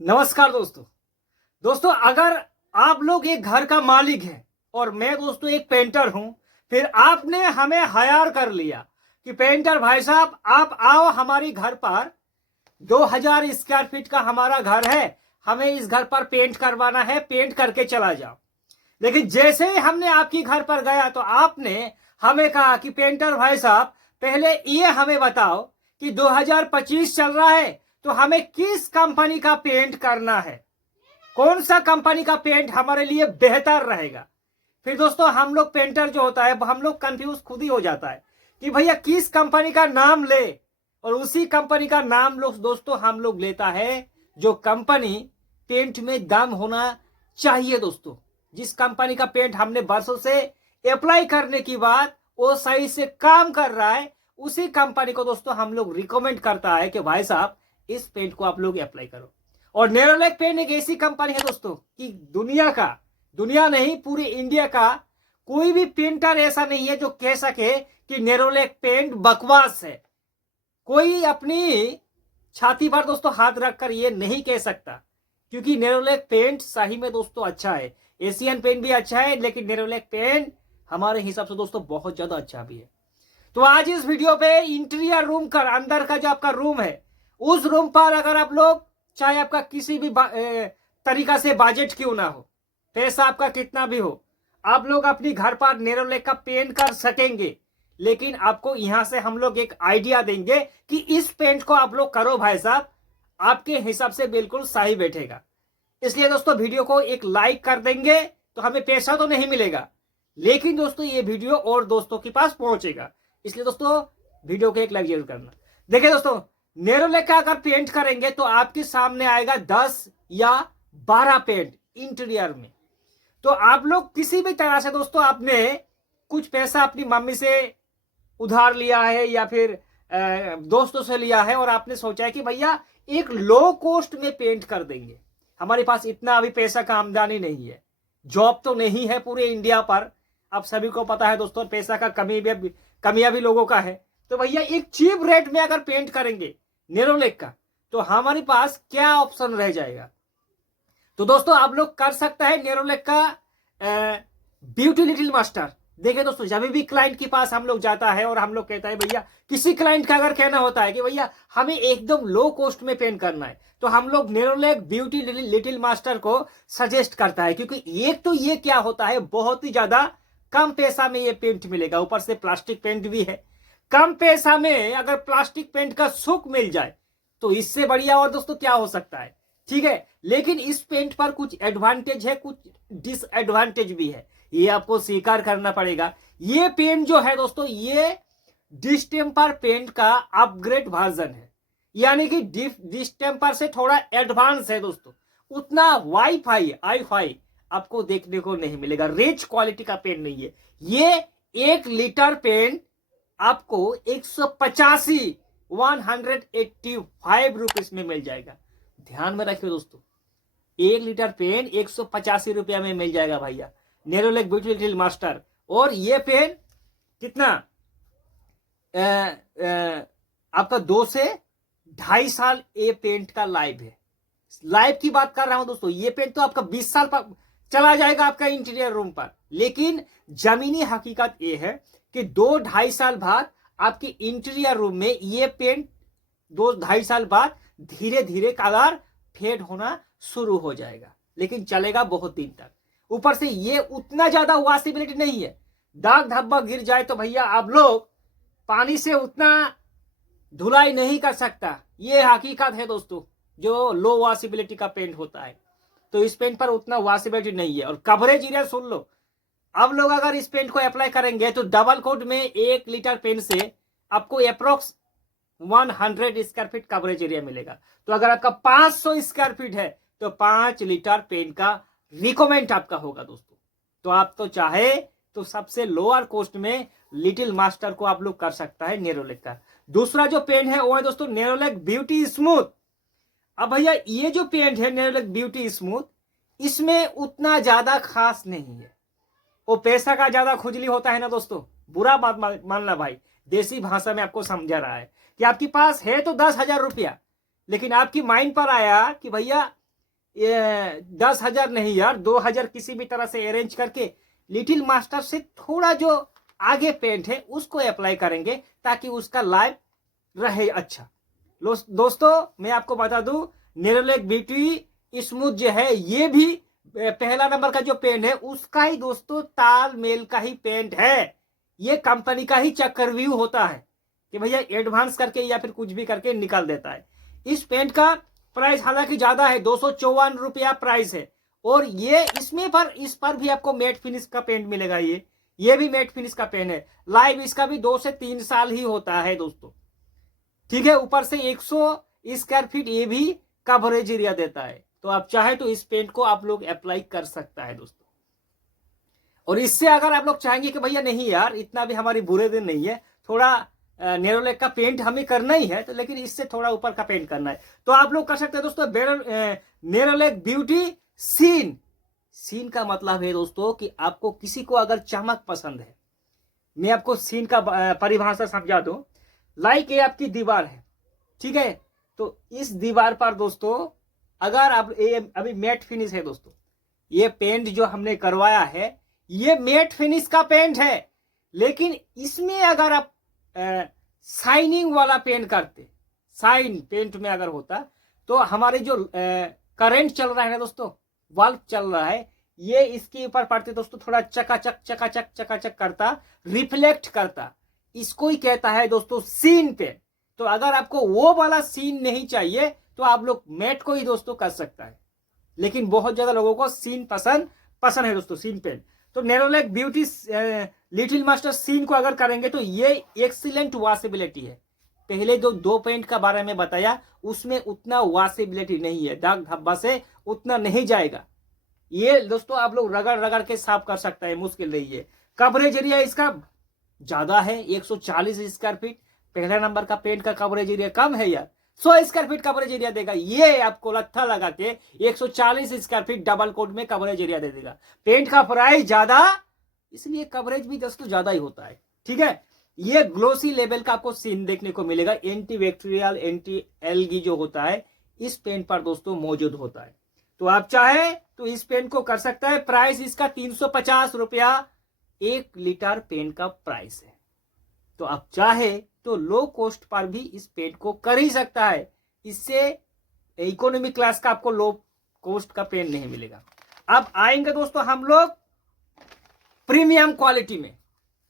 नमस्कार दोस्तों अगर आप लोग एक घर का मालिक हैं और मैं दोस्तों एक पेंटर हूं, फिर आपने हमें हायर कर लिया कि पेंटर भाई साहब आप आओ हमारी घर पर। 2000 स्क्वायर फीट का हमारा घर है, हमें इस घर पर पेंट करवाना है, पेंट करके चला जाओ। लेकिन जैसे ही हमने आपकी घर पर गया तो आपने हमें कहा कि पेंटर भाई साहब पहले ये हमें बताओ कि 2025 चल रहा है तो हमें किस कंपनी का पेंट करना है, कौन सा कंपनी का पेंट हमारे लिए बेहतर रहेगा। फिर दोस्तों हम लोग पेंटर जो होता है हम लोग कंफ्यूज खुद ही हो जाता है कि भैया किस कंपनी का नाम ले, और उसी कंपनी का नाम लोग दोस्तों हम लोग लेता है जो कंपनी पेंट में दम होना चाहिए। दोस्तों जिस कंपनी का पेंट हमने बरसों से अप्लाई करने की बाद वो सही से काम कर रहा है, उसी कंपनी को दोस्तों हम लोग रिकमेंड करता है कि भाई साहब इस पेंट को आप लोग अप्लाई करो। और नेरोलैक पेंट एक ऐसी कंपनी है दोस्तों कि दुनिया नहीं पूरे इंडिया का कोई भी पेंटर ऐसा नहीं है जो कह सके कि नेरोलैक पेंट बकवास है। कोई अपनी छाती पर दोस्तों हाथ रखकर ये नहीं कह सकता, क्योंकि नेरोलैक पेंट सही में दोस्तों अच्छा है। एशियन पेंट भी अच्छा है, लेकिन नेरोलैक पेंट हमारे हिसाब से दोस्तों बहुत ज्यादा अच्छा भी है। तो आज इस वीडियो पे इंटीरियर रूम का अंदर का जो आपका रूम है, उस रूम पर अगर आप लोग चाहे आपका किसी भी तरीका से बजट क्यों ना हो, पैसा आपका कितना भी हो, आप लोग अपनी घर पर नेरोलैक का पेंट कर सकेंगे। लेकिन आपको यहां से हम लोग एक आइडिया देंगे कि इस पेंट को आप लोग करो भाई साहब, आपके हिसाब से बिल्कुल सही बैठेगा। इसलिए दोस्तों वीडियो को एक लाइक कर देंगे तो हमें पैसा तो नहीं मिलेगा, लेकिन दोस्तों ये वीडियो और दोस्तों के पास पहुंचेगा। इसलिए दोस्तों वीडियो को एक लाइक जरूर करना। देखिए दोस्तों नेरोलैक का अगर पेंट करेंगे तो आपके सामने आएगा 10 या 12 पेंट इंटीरियर में। तो आप लोग किसी भी तरह से दोस्तों आपने कुछ पैसा अपनी मम्मी से उधार लिया है या फिर दोस्तों से लिया है और आपने सोचा है कि भैया एक लो कॉस्ट में पेंट कर देंगे। हमारे पास इतना अभी पैसा का आमदनी नहीं है, जॉब तो नहीं है पूरे इंडिया पर, आप सभी को पता है दोस्तों पैसा का कमियां भी लोगों का है। तो भैया एक चीप रेट में अगर पेंट करेंगे नेरोलैक का तो हमारे पास क्या ऑप्शन रह जाएगा। तो दोस्तों आप लोग कर सकता है नेरोलैक का ब्यूटी लिटिल मास्टर। देखिए दोस्तों जब भी क्लाइंट के पास हम लोग जाता है और हम लोग कहता है भैया, किसी क्लाइंट का अगर कहना होता है कि भैया हमें एकदम लो कॉस्ट में पेंट करना है, तो हम लोग नेरोलैक ब्यूटी लिटिल मास्टर को सजेस्ट करता है। क्योंकि एक तो ये क्या होता है, बहुत ही ज्यादा कम पैसा में ये पेंट मिलेगा, ऊपर से प्लास्टिक पेंट भी है। कम पैसा में अगर प्लास्टिक पेंट का सुख मिल जाए तो इससे बढ़िया और दोस्तों क्या हो सकता है, ठीक है। लेकिन इस पेंट पर कुछ एडवांटेज है, कुछ डिसएडवांटेज भी है, ये आपको स्वीकार करना पड़ेगा। ये पेंट जो है दोस्तों ये डिस्टेम्पर पेंट का अपग्रेड वर्जन है, यानी कि डिस्टेम्पर से थोड़ा एडवांस है दोस्तों। उतना वाईफाई आपको देखने को नहीं मिलेगा, रिच क्वालिटी का पेंट नहीं है ये। 1 लीटर पेंट आपको 185 रुपीस में मिल जाएगा। ध्यान में रखिए दोस्तों, 1 लीटर पेन 185 रुपया में मिल जाएगा भैया, नेरोलैक ब्यूटी लिटिल मास्टर। और ये पेन कितना आपका 2 से 2.5 साल ये पेंट का लाइफ है। लाइफ की बात कर रहा हूं दोस्तों, ये पेंट तो आपका 20 साल पर चला जाएगा आपका इंटीरियर रूम पर। लेकिन जमीनी हकीकत ये है कि 2-2.5 साल बाद आपके इंटीरियर रूम में ये पेंट 2-2.5 साल बाद धीरे धीरे कलर फेड होना शुरू हो जाएगा, लेकिन चलेगा बहुत दिन तक। ऊपर से ये उतना ज्यादा वॉशेबिलिटी नहीं है, दाग धब्बा गिर जाए तो भैया आप लोग पानी से उतना धुलाई नहीं कर सकता। ये हकीकत है दोस्तों, जो लो वॉशेबिलिटी का पेंट होता है तो इस पेंट पर उतना वॉशेबिलिटी नहीं है। और कवरेज एरिया सुन लो, अब लोग अगर इस पेंट को अप्लाई करेंगे तो डबल कोट में 1 लीटर पेंट से आपको approx 100 square feet coverage area मिलेगा। तो अगर आपका 500 स्क्वायर फीट है तो 5 लीटर पेंट का रिकमेंड आपका होगा दोस्तों। तो आप तो चाहे तो सबसे लोअर कॉस्ट में लिटिल मास्टर को आप लोग कर सकता है नेरोलैक का। दूसरा जो पेंट है वो है दोस्तों नेरोलैक ब्यूटी स्मूथ। अब भैया ये जो पेंट है नेरोलैक ब्यूटी स्मूथ, इसमें उतना ज्यादा खास नहीं है। वो पैसा का ज्यादा खुजली होता है ना दोस्तों, बुरा बात मानना भाई, देसी भाषा में आपको समझा रहा है कि आपके पास है तो 10,000 रुपया, लेकिन आपकी माइंड पर आया कि भैया 10,000 नहीं यार, 2,000 किसी भी तरह से अरेंज करके लिटिल मास्टर से थोड़ा जो आगे पेंट है उसको अप्लाई करेंगे ताकि उसका लाइफ रहे अच्छा। दोस्तों मैं आपको बता दूं, नेरोलैक ब्यूटी स्मूथ जो है ये भी पहला नंबर का जो पेंट है उसका ही दोस्तों तालमेल का ही पेंट है। ये कंपनी का ही चक्रव्यूह होता है कि भैया एडवांस करके या फिर कुछ भी करके निकाल देता है। इस पेंट का प्राइस हालांकि ज्यादा है, 254 रुपया प्राइस है। और ये इसमें पर इस पर भी आपको मैट फिनिश का पेंट मिलेगा। ये भी मैट फिनिश का पेंट है। लाइव इसका भी 2 से 3 साल ही होता है दोस्तों, ठीक है। ऊपर से 100 स्क्वायर फीट ये भी कवरेज एरिया देता है। तो आप चाहे तो इस पेंट को आप लोग अप्लाई कर सकता है दोस्तों। और इससे अगर आप लोग चाहेंगे कि भैया नहीं यार इतना भी हमारी बुरे दिन नहीं है, थोड़ा नेरोलैक का पेंट हमें करना ही है, तो लेकिन इससे थोड़ा ऊपर का पेंट करना है, तो आप लोग कर सकते हैं दोस्तों नेरोलैक ब्यूटी सीन। सीन का मतलब है दोस्तों कि आपको किसी को अगर चमक पसंद है, मैं आपको सीन का परिभाषा समझा दूं। लाइक ये आपकी दीवार है, ठीक है। तो इस दीवार पर दोस्तों अगर आप अभी मैट फिनिश है दोस्तों, ये पेंट जो हमने करवाया है ये मैट फिनिश का पेंट है। लेकिन इसमें अगर आप शाइनिंग वाला पेंट करते, शाइन पेंट में अगर होता, तो हमारे जो करंट चल रहा है ना दोस्तों, वाल्व चल रहा है, ये इसके ऊपर पड़ते दोस्तों थोड़ा चकाचक चकाचक चकाचक करता, रिफ्लेक्ट करता। इसको ही कहता है दोस्तों सीन पेंट। तो अगर आपको वो वाला सीन नहीं चाहिए तो आप लोग मैट को ही दोस्तों कर सकता है। लेकिन बहुत ज्यादा लोगों को सीन पसंद है दोस्तों, सीन पेंट। तो Nerolac beauty little master scene को अगर करेंगे तो ये एक्सीलेंट वॉशेबिलिटी है। पहले जो 2 पेंट का बारे में बताया उसमें उतना वॉशेबिलिटी नहीं है, दाग धब्बा से उतना नहीं जाएगा। ये दोस्तों आप लोग रगड़ रगड़ के साफ कर सकता है, मुश्किल नहीं है। कवरेज एरिया इसका ज्यादा है, 140 स्क्वायर फीट। पहला नंबर का पेंट का कवरेज एरिया कम है यार, 100 स्क्वायर फीट कवरेज एरिया देगा। ये आपको लत्था लगा के 140 स्क्वायर फीट डबल कोट में कवरेज एरिया दे देगा। पेंट का प्राइस ज्यादा, इसलिए कवरेज भी दोस्तों ज्यादा ही होता है, ठीक है। ये ग्लोसी लेवल का आपको सीन देखने को मिलेगा, एंटी बैक्टीरियल एंटी एल्गी जो होता है इस पेंट पर दोस्तों मौजूद होता है। तो आप चाहे तो इस पेंट को कर सकता है। प्राइस इसका 350 रुपया 1 लीटर पेंट का प्राइस है। तो आप चाहे तो लो कॉस्ट पर भी इस पेंट को कर ही सकता है। इससे इकोनॉमी क्लास का आपको लो कॉस्ट का पेंट नहीं मिलेगा। अब आएंगे दोस्तों हम लोग प्रीमियम क्वालिटी में,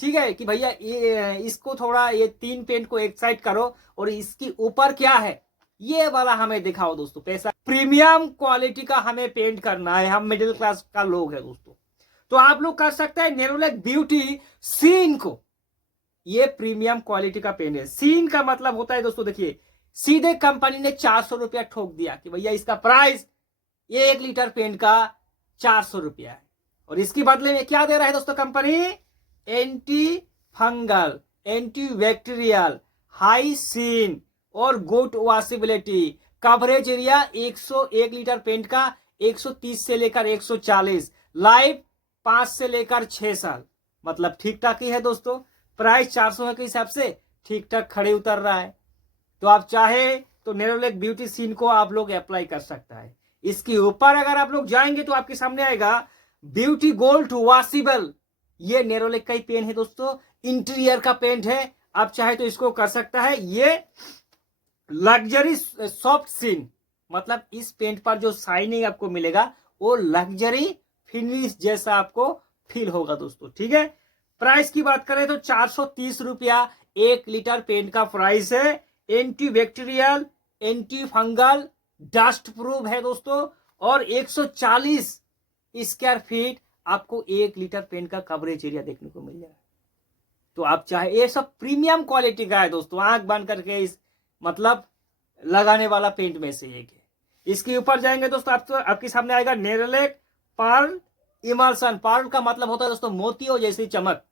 ठीक है, कि भैया ये इसको थोड़ा ये 3 पेंट को एक साइड करो और इसकी ऊपर क्या है ये वाला हमें दिखाओ दोस्तों। पैसा प्रीमियम क्वालिटी का हमें पेंट करना है, हम मिडिल क्लास का लोग है दोस्तों। तो आप लोग कर सकते हैं नेरोलैक ब्यूटी सीन को। ये प्रीमियम क्वालिटी का पेन है। सीन का मतलब होता है दोस्तों, देखिए सीधे कंपनी ने 400 रुपया ठोक दिया कि भैया इसका प्राइस ये 1 लीटर पेंट का 400 रुपया है। और इसके बदले में क्या दे रहा है दोस्तों company? Anti fungal, anti bacterial, high sheen और good washability. Coverage area 101 litre paint का 130 से लेकर 140, लाइफ 5 से लेकर 6 साल, मतलब ठीक ठाक ही है दोस्तों। प्राइस 400 के हिसाब से ठीक ठाक खड़े उतर रहा है। तो आप चाहे तो नेरोलैक ब्यूटी सीन को आप लोग अप्लाई कर सकता है। इसके ऊपर अगर आप लोग जाएंगे तो आपके सामने आएगा ब्यूटी गोल्ड वॉशेबल। ये नेरोलैक का ही पेन है दोस्तों, इंटीरियर का पेंट है। आप चाहे तो इसको कर सकता है। ये लग्जरी सॉफ्ट सीन, मतलब इस पेंट पर जो शाइनिंग आपको मिलेगा वो लग्जरी फिनिश जैसा आपको फील होगा दोस्तों, ठीक है। प्राइस की बात करें तो 430 रुपया 1 लीटर पेंट का प्राइस है। Anti bacterial, anti fungal, dust proof है दोस्तों और 140 स्क्वायर फीट आपको 1 लीटर पेंट का कवरेज एरिया देखने को मिल जाएगा। तो आप चाहे, ये सब प्रीमियम क्वालिटी का है दोस्तों, आंख बंद करके इस मतलब लगाने वाला पेंट में से एक है। इसके ऊपर जाएंगे दोस्तों आपके सामने आएगा नेरोलैक पर्ल इमल्सन। पर्ल का मतलब होता है दोस्तों मोतियों जैसी चमक,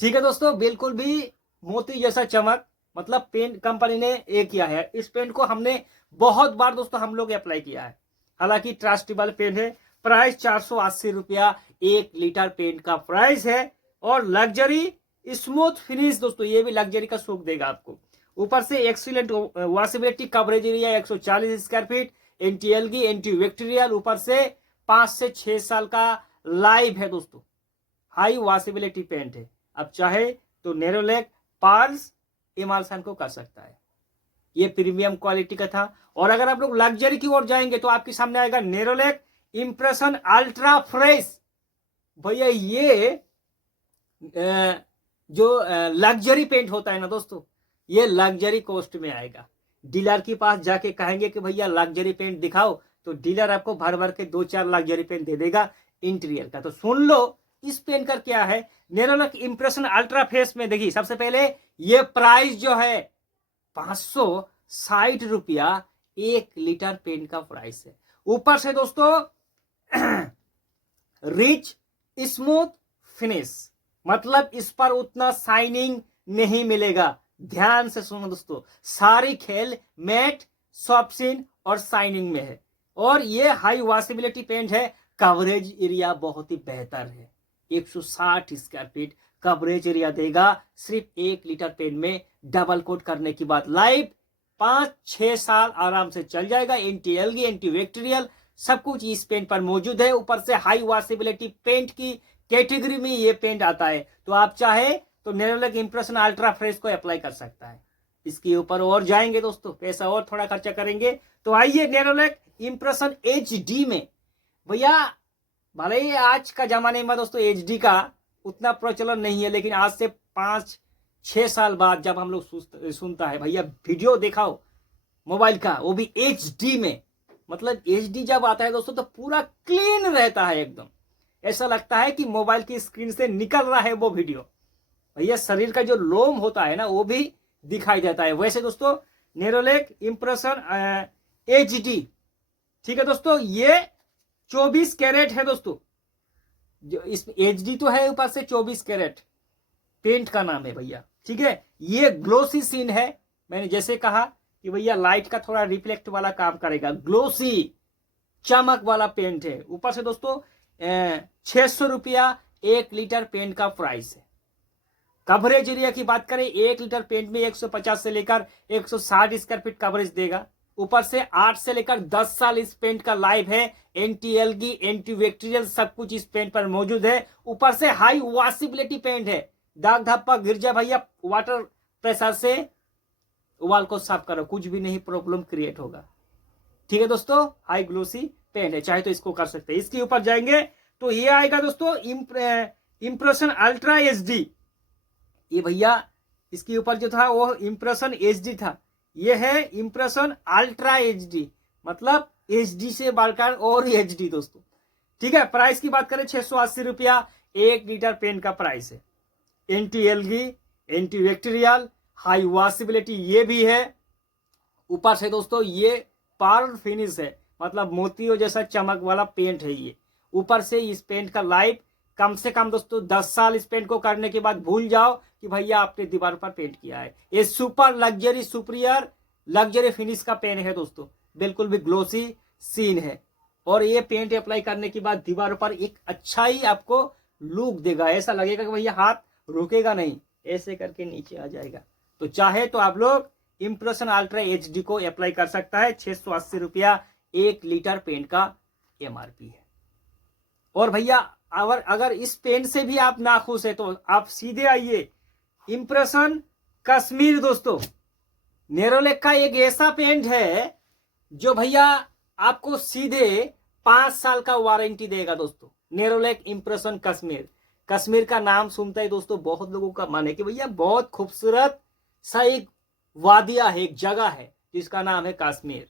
ठीक है दोस्तों, बिल्कुल भी मोती जैसा चमक। मतलब पेंट कंपनी ने ये किया है। इस पेंट को हमने बहुत बार दोस्तों हम लोग अप्लाई किया है, हालांकि ट्रस्टेबल पेंट है। प्राइस 480 रुपया 1 लीटर पेंट का प्राइस है। और लग्जरी स्मूथ फिनिश दोस्तों, ये भी लग्जरी का सुख देगा आपको। ऊपर से excellent washability, coverage area 140 square feet, anti algae, anti bacterial, ऊपर से 5 से 6 साल का लाइफ है दोस्तों। हाई वॉशेबिलिटी पेंट है। अब चाहे तो नेरोलैक, पार्ल्स, इमाल्सन को कर सकता है। ये प्रीमियम क्वालिटी का था। और अगर आप लोग लग्जरी की ओर जाएंगे तो आपके सामने आएगा नेरोलैक इंप्रेशन अल्ट्रा फ्रेश। भैया ये जो लग्जरी पेंट होता है ना दोस्तों, ये लग्जरी कॉस्ट में आएगा। डीलर के पास जाके कहेंगे कि भैया लग्जरी पेंट दिखाओ, तो डीलर आपको भर भर के 2-4 लग्जरी पेंट दे देगा इंटीरियर का। तो सुन लो इस पेन का क्या है। नेरोलैक इंप्रेशन अल्ट्रा फेस में देखिए, सबसे पहले ये प्राइस जो है 560 रुपया 1 लीटर पेन का प्राइस है। ऊपर से दोस्तों रिच स्मूथ फिनिश, मतलब इस पर उतना शाइनिंग नहीं मिलेगा। ध्यान से सुनो दोस्तों, सारी खेल मैट, सॉफ्टसिन और शाइनिंग में है। और ये हाई वॉशेबिलिटी पेंट है। कवरेज एरिया बहुत ही बेहतर है। 160 स्क्वायर फीट कवरेज एरिया देगा सिर्फ 1 लीटर पेन में। डबल कोट करने की बात, लाइफ 5-6 साल आराम से चल जाएगा। एंटी एल्गी, एंटी बैक्टीरियल सब कुछ इस पेंट पर मौजूद है। ऊपर से हाई वॉशेबिलिटी पेंट की कैटेगरी में ये पेंट आता है। तो आप चाहे तो नेरोलैक इंप्रेशन अल्ट्रा फ्रेश को अप्लाई कर सकता है। इसके ऊपर और जाएंगे दोस्तों, पैसा और थोड़ा खर्चा करेंगे। तो आइए नेरोलैक इंप्रेशन HD में। भैया भले ही आज का जमाने में दोस्तों HD का उतना प्रचलन नहीं है, लेकिन आज से 5-6 साल बाद जब हम लोग सुनता है भैया वीडियो दिखाओ मोबाइल का, वो भी HD में, मतलब HD जब आता है दोस्तों तो पूरा क्लीन रहता है एकदम। ऐसा लगता है कि मोबाइल की स्क्रीन से निकल रहा है वो वीडियो। भैया शरीर का जो लोम होता है ना वो भी दिखाई देता है। वैसे दोस्तों नेरोलैक इंप्रेशन HD, ठीक है दोस्तों, ये 24 कैरेट है दोस्तों। जो इस HD तो है, ऊपर से 24 कैरेट पेंट का नाम है भैया, ठीक है। ये ग्लोसी सीन है। मैंने जैसे कहा कि भैया लाइट का थोड़ा रिफ्लेक्ट वाला काम करेगा, ग्लोसी चमक वाला पेंट है। ऊपर से दोस्तों 600 रुपया 1 लीटर पेंट का प्राइस है। कवरेज एरिया की बात करें, 1 लीटर पेंट में 150 से लेकर 160 स्क्वायर फीट कवरेज देगा। ऊपर से 8 से लेकर 10 साल इस पेंट का लाइफ है। एंटी एल्गी, एंटी बैक्टीरियल सब कुछ इस पेंट पर मौजूद है। ऊपर से हाई वॉशेबिलिटी पेंट है। दाग धब्बा गिर जाए भैया, वाटर प्रेशर से वॉल को साफ करो, कुछ भी नहीं प्रॉब्लम क्रिएट होगा। ठीक है दोस्तों, हाई ग्लोसी पेंट है, चाहे तो इसको कर सकते हैं। इसके ऊपर जाएंगे तो ये आएगा दोस्तों इंप्रेशन अल्ट्रा HD। ये भैया इसके ऊपर जो था वो इंप्रेशन HD था, ये है इंप्रेशन अल्ट्रा HD, मतलब HD से बढ़कर और HD दोस्तों, ठीक है। प्राइस की बात करें 680 रुपया 1 लीटर पेन का प्राइस है। Anti algae, anti bacterial, high washability ये भी है। ऊपर से दोस्तों ये पर्ल फिनिश है, मतलब मोतियों जैसा चमक वाला पेंट है ये। ऊपर से इस पेंट का लाइफ कम से कम दोस्तों 10 साल इस पेंट को करने के बाद भूल जाओ कि भैया आपने दीवार पर पेंट किया है। ये super luxury, superior luxury finish का पेन है दोस्तों, बिल्कुल भी ग्लोसी सीन है। और ये पेंट अप्लाई करने के बाद दीवार पर एक अच्छा ही आपको लुक देगा। ऐसा लगेगा कि भैया हाथ रुकेगा नहीं, ऐसे करके नीचे आ जाएगा। तो चाहे तो आप लोग इंप्रेशन अल्ट्रा HD को अप्लाई कर सकता है। 680 रुपया 1 लीटर पेंट का MRP है। और भैया अगर इस पेंट से भी आप नाखुश है तो आप सीधे आइए इंप्रेशन कश्मीर दोस्तों। नेरोलैक का एक ऐसा पेंट है जो भैया आपको सीधे 5 साल का वारंटी देगा दोस्तों। नेरोलैक इंप्रेशन कश्मीर। कश्मीर का नाम सुनता है दोस्तों बहुत लोगों का मन है कि भैया बहुत खूबसूरत सा एक वादिया है, एक जगह है जिसका नाम है कश्मीर।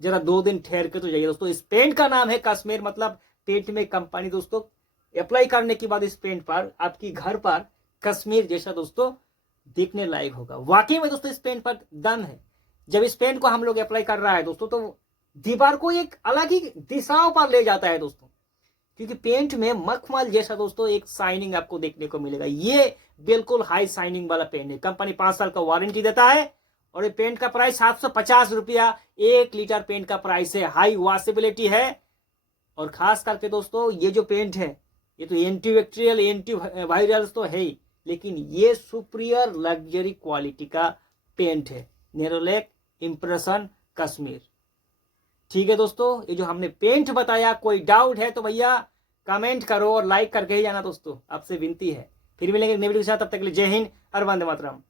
जरा 2 दिन ठहर के तो जाइए दोस्तों। इस पेंट का नाम है कश्मीर, मतलब पेंट में कंपनी दोस्तों अप्लाई करने के बाद इस पेंट पर आपकी घर पर कश्मीर जैसा दोस्तों दिखने लायक होगा। वाकई में दोस्तों इस पेंट पर दम है। जब इस पेंट को हम लोग अप्लाई कर रहा है दोस्तों तो दीवार को एक अलग ही दिशाओं पर ले जाता है दोस्तों, क्योंकि पेंट में मखमल जैसा दोस्तों एक शाइनिंग आपको देखने को मिलेगा। ये बिल्कुल हाई शाइनिंग वाला पेंट है। कंपनी 5 साल का वारंटी देता है। और ये पेंट का प्राइस 750 रुपया 1 लीटर पेंट का प्राइस है। हाई वॉशेबिलिटी है। और खास करके दोस्तों ये जो पेंट है ये तो एंटी बैक्टीरियल, एंटी वायरल तो है ही, लेकिन ये सुपीरियर लग्जरी क्वालिटी का पेंट है। नेरोलैक इंप्रेशन कश्मीर। ठीक है दोस्तों, ये जो हमने पेंट बताया, कोई डाउट है तो भैया कमेंट करो और लाइक करके ही जाना दोस्तों, आपसे विनती है। फिर मिलेंगे नई वीडियो के साथ, तब तक के लिए जय हिंद और वंदे मातरम।